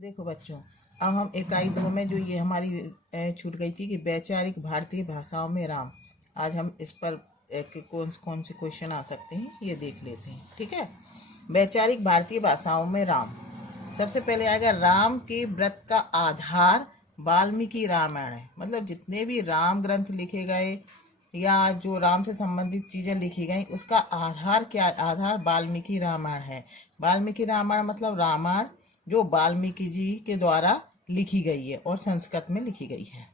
देखो बच्चों, अब हम इकाई 2 में जो ये हमारी छूट गई थी कि वैचारिक भारतीय भाषाओं में राम, आज हम इस पर कौन कौन से क्वेश्चन आ सकते हैं ये देख लेते हैं। ठीक है, वैचारिक भारतीय भाषाओं में राम। सबसे पहले आएगा राम के व्रत का आधार वाल्मीकि रामायण है। मतलब जितने भी राम ग्रंथ लिखे गए या जो राम से संबंधित चीजें लिखी गई उसका आधार क्या? आधार वाल्मीकि रामायण है। वाल्मीकि रामायण मतलब रामायण जो वाल्मीकि जी के द्वारा लिखी गई है और संस्कृत में लिखी गई है।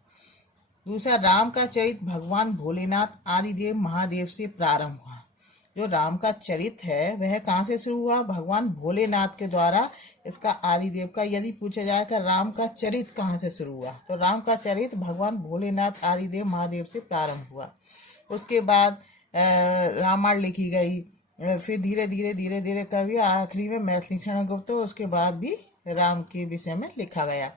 दूसरा, राम का चरित भगवान भोलेनाथ आदिदेव महादेव से प्रारंभ हुआ। जो राम का चरित है वह कहाँ से शुरू हुआ? भगवान भोलेनाथ के द्वारा। इसका आदिदेव का यदि पूछा जाए कि राम का चरित कहाँ से शुरू हुआ, तो राम का चरित भगवान भोलेनाथ आदिदेव महादेव से प्रारंभ हुआ। उसके बाद रामायण लिखी गई, फिर धीरे धीरे धीरे धीरे कवि आखिरी में मैथिली क्षण गुप्त, और उसके बाद भी राम के विषय में लिखा गया।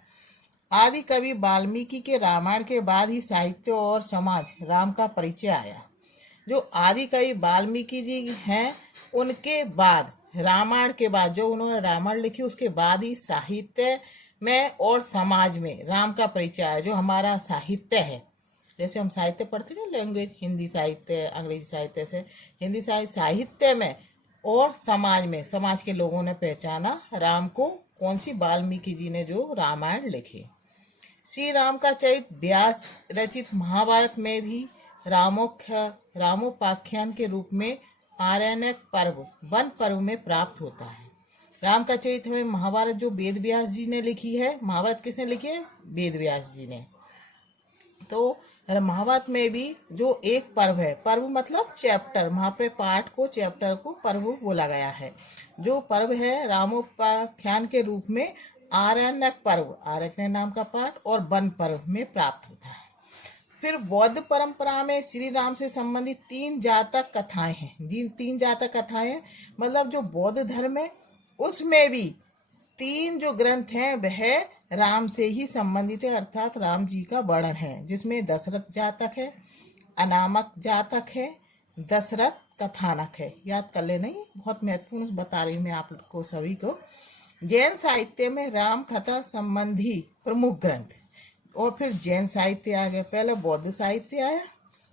आदि कवि वाल्मीकि के रामायण के बाद ही साहित्य और समाज राम का परिचय आया। जो आदि कवि वाल्मीकि जी हैं उनके बाद, रामायण के बाद जो उन्होंने रामायण लिखी उसके बाद ही साहित्य में और समाज में राम का परिचय आया। जो हमारा साहित्य है, जैसे हम साहित्य पढ़ते हैं लैंग्वेज, हिंदी साहित्य, अंग्रेजी साहित्य, से हिंदी साहित्य में और समाज में, समाज के लोगों ने पहचाना राम को। कौन सी? वाल्मीकि जी ने जो रामायण लिखे। श्री राम का चरित व्यास रचित महाभारत में भी रामोपाख्यान के रूप में आरण्यक पर्व, वन पर्व में प्राप्त होता है। राम का चरित हमें महाभारत जो वेद व्यास जी ने लिखी है, महाभारत किसने लिखी है? वेद व्यास जी ने। तो महाभारत में भी जो एक पर्व है, पर्व मतलब चैप्टर, वहाँ पे पाठ को, चैप्टर को पर्व बोला गया है। जो पर्व है रामोपाख्यान के रूप में आरण्यक पर्व, आरण्य नाम का पाठ, और वन पर्व में प्राप्त होता है। फिर बौद्ध परंपरा में श्री राम से संबंधित 3 जातक कथाएं हैं। जिन 3 जातक कथाएं मतलब जो बौद्ध धर्म है उसमें भी 3 जो ग्रंथ हैं वह राम से ही संबंधित है, अर्थात राम जी का वर्णन है। जिसमें दशरथ जातक है, अनामक जातक है, दशरथ कथानक है। याद कर लेना, ये बहुत महत्वपूर्ण बता रही हूँ मैं आप को सभी को। जैन साहित्य में राम कथा संबंधी प्रमुख ग्रंथ, और फिर जैन साहित्य आ गया। पहले बौद्ध साहित्य आया,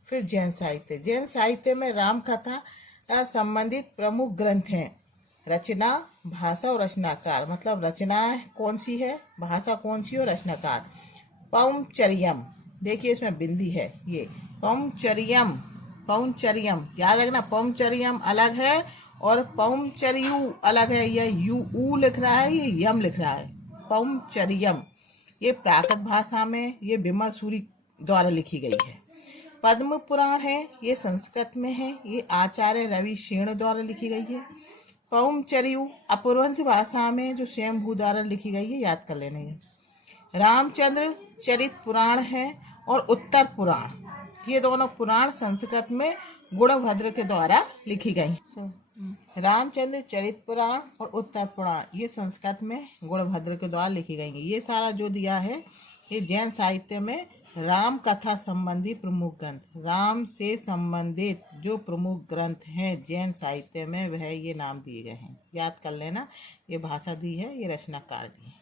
फिर जैन साहित्य। जैन साहित्य में राम कथा संबंधित प्रमुख ग्रंथ हैं। रचना, भाषा और रचनाकार, मतलब रचना कौन सी है, भाषा कौन सी और रचनाकार। पौंचर्यम, देखिए इसमें बिंदी है, ये पौंचर्यम, पौंचर्यम याद रखना। पौंचर्यम अलग है और पौंचर्यू अलग है। यह यू ऊ लिख रहा है, ये यम लिख रहा है। पौंचर्यम ये प्राकृत भाषा में ये विमल सूरी द्वारा लिखी गई है। पद्म पुराण है, ये संस्कृत में है, ये आचार्य रवि सेन द्वारा लिखी गई है। पौंचर्यू अपभ्रंश भाषा में जो स्वयंभू द्वारा लिखी गई है, याद कर लेना है। रामचंद्र चरित पुराण है और उत्तर पुराण, ये दोनों पुराण संस्कृत में गुणभद्र के द्वारा लिखी गई। रामचंद्र चरित पुराण और उत्तर पुराण ये संस्कृत में गुणभद्र के द्वारा लिखी गई है। ये सारा जो दिया है ये जैन साहित्य में राम कथा संबंधी प्रमुख ग्रंथ, राम से संबंधित जो प्रमुख ग्रंथ हैं जैन साहित्य में, वह ये नाम दिए गए हैं। याद कर लेना, ये भाषा दी है, ये रचनाकार दी है।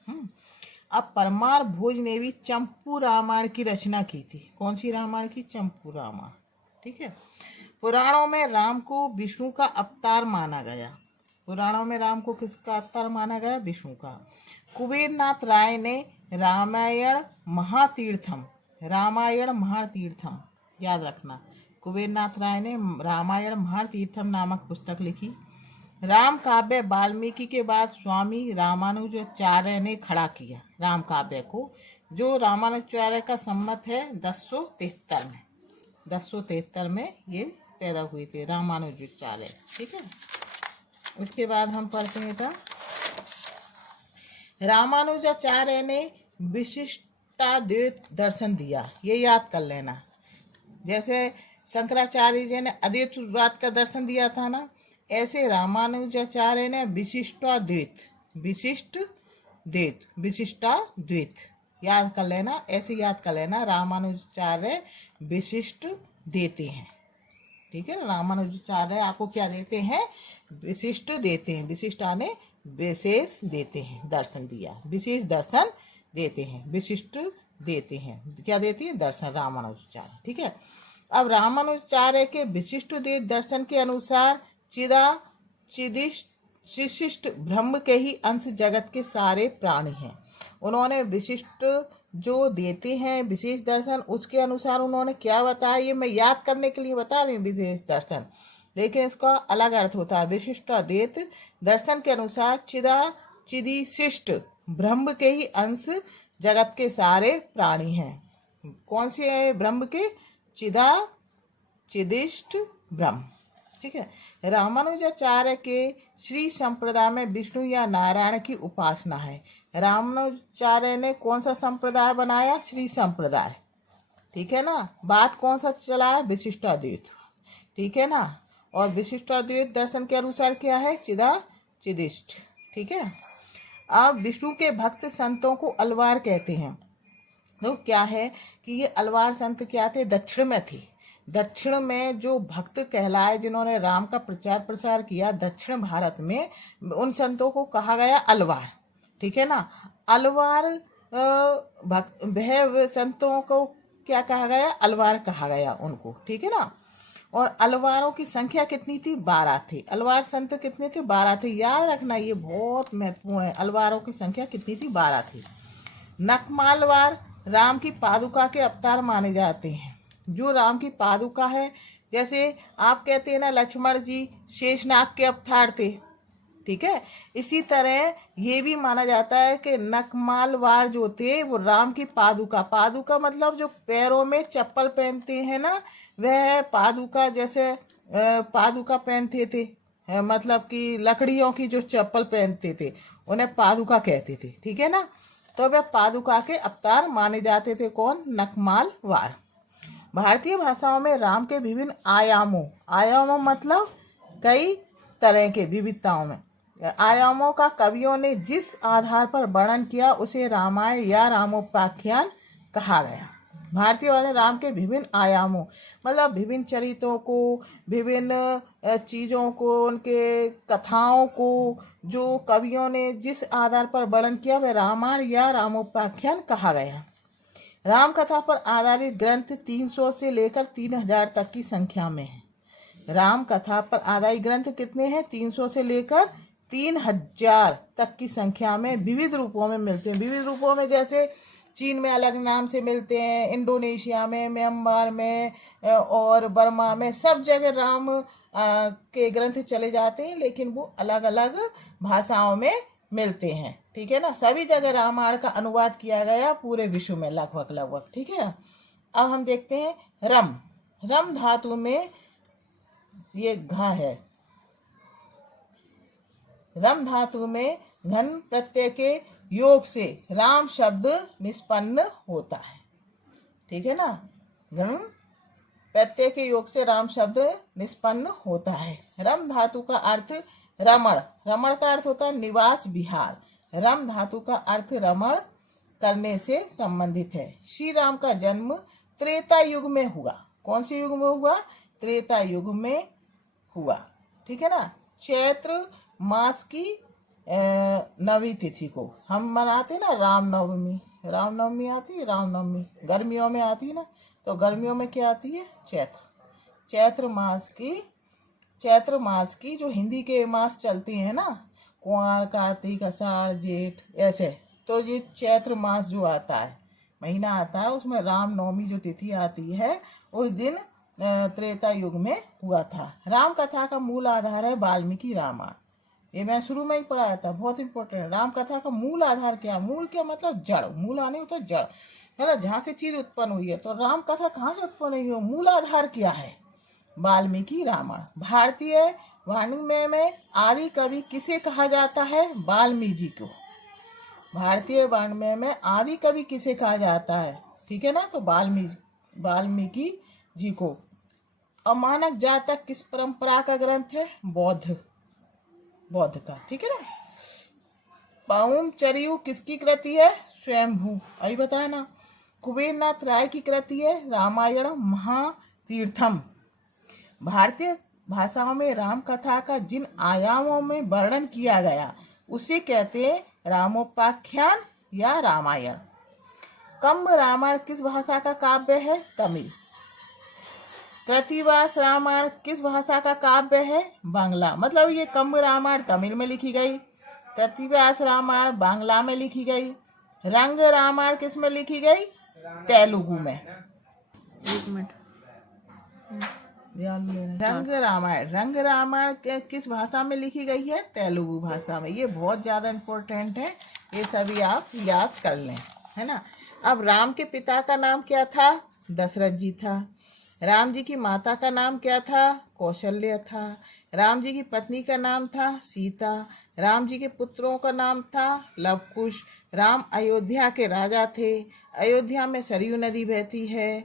अब परमार भोज ने भी चंपू रामायण की रचना की थी। कौन सी रामायण की? चंपू रामायण। ठीक है। पुराणों में राम को विष्णु का अवतार माना गया। पुराणों में राम को किसका अवतार माना गया? विष्णु का। कुबेरनाथ राय ने रामायण महातीर्थम, रामायण महातीर्थम याद रखना। कुबेरनाथ राय ने रामायण महातीर्थम नामक पुस्तक लिखी। राम काव्य वाल्मीकि के बाद स्वामी रामानुजाचार्य ने खड़ा किया राम काव्य को, जो रामानुजाचार्य का सम्मत है 1073 में। 1073 में ये पैदा हुए थे रामानुजाचार्य। ठीक है। उसके बाद हम पढ़ते हैं था रामानुजाचार्य ने विशिष्टाद्वैत दर्शन दिया। ये याद कर लेना। जैसे शंकराचार्य जी ने अद्वैतवाद का दर्शन दिया था ना, ऐसे रामानुजाचार्य ने विशिष्टाद्वैत, विशिष्टाद्वैत याद कर लेना। ऐसे याद कर लेना, रामानुजाचार्य विशिष्ट देते हैं। ठीक है। रामानुजाचार्य आपको क्या देते हैं? विशिष्ट देते हैं। विशिष्ट आने विशेष देते हैं, दर्शन दिया, विशेष दर्शन देते हैं, विशिष्ट देते हैं, क्या देती है? दर्शन, रामानुजाचार्य। ठीक है। अब रामानुजाचार्य के विशिष्ट दर्शन के अनुसार चिदिशिष्ट ब्रह्म के ही अंश जगत के सारे प्राणी हैं। उन्होंने विशिष्ट जो देते हैं विशेष दर्शन, उसके अनुसार उन्होंने क्या बताया, ये मैं याद करने के लिए बता रही हूँ विशेष दर्शन, लेकिन इसका अलग अर्थ होता है। विशिष्टाद्वैत दर्शन के अनुसार चिदिशिष्ट ब्रह्म के ही अंश जगत के सारे प्राणी हैं। कौन से हैं ब्रह्म के? चिदिष्ट ब्रह्म। ठीक है। रामानुजाचार्य के श्री संप्रदाय में विष्णु या नारायण की उपासना है। रामानुजाचार्य ने कौन सा संप्रदाय बनाया? श्री संप्रदाय। ठीक है ना। बात कौन सा चलाया? विशिष्टाद्वैत। ठीक है ना। और विशिष्टाद्वैत दर्शन के अनुसार क्या है? चिदिष्ट। ठीक है। अब विष्णु के भक्त संतों को अलवार कहते हैं। तो क्या है कि ये अलवार संत क्या थे? दक्षिण में थे। दक्षिण में जो भक्त कहलाए, जिन्होंने राम का प्रचार प्रसार किया दक्षिण भारत में, उन संतों को कहा गया अलवार। ठीक है ना। अलवार वह संतों को क्या कहा गया? अलवार कहा गया उनको। ठीक है ना। और अलवारों की संख्या कितनी थी? 12 थी। अलवार संत कितने थे? 12 थे। याद रखना, ये बहुत महत्वपूर्ण है। अलवारों की संख्या कितनी थी? 12 थी। नकमालवार राम की पादुका के अवतार माने जाते हैं। जो राम की पादुका है, जैसे आप कहते हैं ना लक्ष्मण जी शेषनाग के अवतार थे। ठीक है। इसी तरह ये भी माना जाता है कि नकमालवार जो थे वो राम की पादुका मतलब जो पैरों में चप्पल पहनते हैं ना, वह पादुका, जैसे पादुका पहनते थे, मतलब कि लकड़ियों की जो चप्पल पहनते थे उन्हें पादुका कहते थे। ठीक है ना। तो वह पादुका के अवतार माने जाते थे। कौन? नकमालवार। भारतीय भाषाओं में राम के विभिन्न आयामों मतलब कई तरह के, विविधताओं में आयामों का कवियों ने जिस आधार पर वर्णन किया उसे रामायण या रामोपाख्यान कहा गया। भारतीय भाषा राम के विभिन्न आयामों मतलब विभिन्न चरित्रों को, विभिन्न चीज़ों को, उनके कथाओं को जो कवियों ने जिस आधार पर वर्णन किया वह रामायण या रामोपाख्यान कहा गया। राम कथा पर आधारित ग्रंथ 300 से लेकर 3000 तक की संख्या में है। राम कथा पर आधारित ग्रंथ कितने हैं? 300 से लेकर 3000 तक की संख्या में विविध रूपों में मिलते हैं। विविध रूपों में जैसे चीन में अलग नाम से मिलते हैं, इंडोनेशिया में, म्यांमार में और बर्मा में, सब जगह राम के ग्रंथ चले जाते हैं, लेकिन वो अलग अलग भाषाओं में मिलते हैं। ठीक है ना। सभी जगह रामायण का अनुवाद किया गया पूरे विश्व में लगभग। ठीक है ना। अब हम देखते हैं रम धातु में ये घा है। रम धातु में घन प्रत्यय के योग से राम शब्द निष्पन्न होता है। ठीक है ना। घन प्रत्यय के योग से राम शब्द निष्पन्न होता है। रम धातु का अर्थ रमण का अर्थ होता है निवास, विहार। रम धातु का अर्थ रमण करने से संबंधित है। श्री राम का जन्म त्रेता युग में हुआ। कौन से युग में हुआ? त्रेता युग में हुआ। ठीक है ना। चैत्र मास की 9वीं तिथि को हम मनाते ना रामनवमी। रामनवमी आती है, रामनवमी गर्मियों में आती है ना, तो गर्मियों में क्या आती है? चैत्र मास की जो हिंदी के मास चलते हैं ना, कुंवार, कार्तिक, आषाढ़, जेठ, ऐसे, तो ये चैत्र मास जो आता है, महीना आता है, उसमें रामनवमी जो तिथि आती है उस दिन त्रेता युग में हुआ था। राम कथा का मूल आधार है वाल्मीकि रामायण। ये मैं शुरू में ही पढ़ाया था, बहुत इंपॉर्टेंट। राम कथा का मूल आधार क्या? मूल क्या मतलब? जड़। मूल आने होता है जड़, मतलब जहाँ से चीज उत्पन्न हुई है। तो राम कथा कहाँ से उत्पन्न हुई है? मूल आधार क्या है? वाल्मीकि रामायण। भारतीय वाङ्मय में आदि कवि किसे कहा जाता है? वाल्मीकि जी को। भारतीय वाङ्मय में आदि कवि किसे कहा जाता है? ठीक है ना। तो वाल्मीकि जी को। अमानक जातक किस परंपरा का ग्रंथ है? बौद्ध का। ठीक है ना। पाउम चरियु किसकी कृति है? स्वयंभू, अभी बताया ना। कुबेरनाथ राय की कृति है रामायण महातीर्थम। भारतीय भाषाओं में राम कथा का जिन आयामों में वर्णन किया गया उसे कहते हैं रामोपाख्यान या रामायण। कंब रामायण किस भाषा का काव्य है? तमिल। कृतिवास रामायण किस भाषा का काव्य है? बांग्ला। मतलब ये कंब रामायण तमिल में लिखी गई, कृतिवास रामायण बांग्ला में लिखी गई, रंग रामायण किस में लिखी गई? तेलुगु में। एक मिनट। रंग रामायण किस भाषा में लिखी गई है? तेलुगु भाषा में। ये बहुत ज्यादा इम्पोर्टेंट है, ये सभी आप याद कर लें, है ना। अब राम के पिता का नाम क्या था? दशरथ जी था। राम जी की माता का नाम क्या था? कौशल्य था। राम जी की पत्नी का नाम था सीता। राम जी के पुत्रों का नाम था लव कुश। राम अयोध्या के राजा थे। अयोध्या में सरयू नदी बहती है।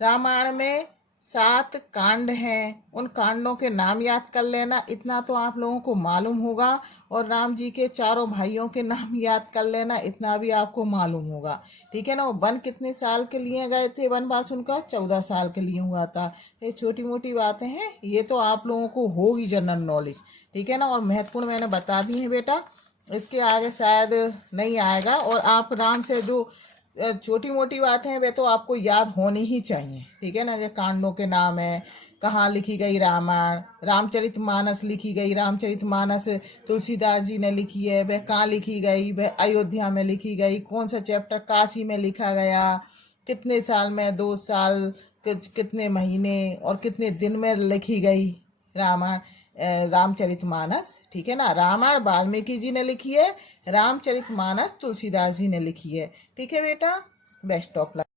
रामायण में 7 कांड हैं, उन कांडों के नाम याद कर लेना, इतना तो आप लोगों को मालूम होगा। और राम जी के चारों भाइयों के नाम याद कर लेना, इतना भी आपको मालूम होगा, ठीक है ना। वो वन कितने साल के लिए गए थे? वनवास उनका 14 साल के लिए हुआ था। ये छोटी मोटी बातें हैं, ये तो आप लोगों को होगी जनरल नॉलेज, ठीक है ना। और महत्वपूर्ण मैंने बता दी है बेटा, इसके आगे शायद नहीं आएगा। और आप राम से जो छोटी मोटी बातें हैं वे तो आपको याद होनी ही चाहिए, ठीक है ना। ये कांडों के नाम है, कहाँ लिखी गई रामायण, रामचरितमानस लिखी गई। रामचरितमानस तुलसीदास जी ने लिखी है, वह कहाँ लिखी गई? वह अयोध्या में लिखी गई। कौन सा चैप्टर? काशी में लिखा गया। कितने साल में? 2 साल। कितने महीने और कितने दिन में लिखी गई रामायण? रामचरितमानस, ठीक है ना। रामायण वाल्मीकि जी ने लिखी है, रामचरितमानस तुलसीदास जी ने लिखी है, ठीक है बेटा। Best of luck.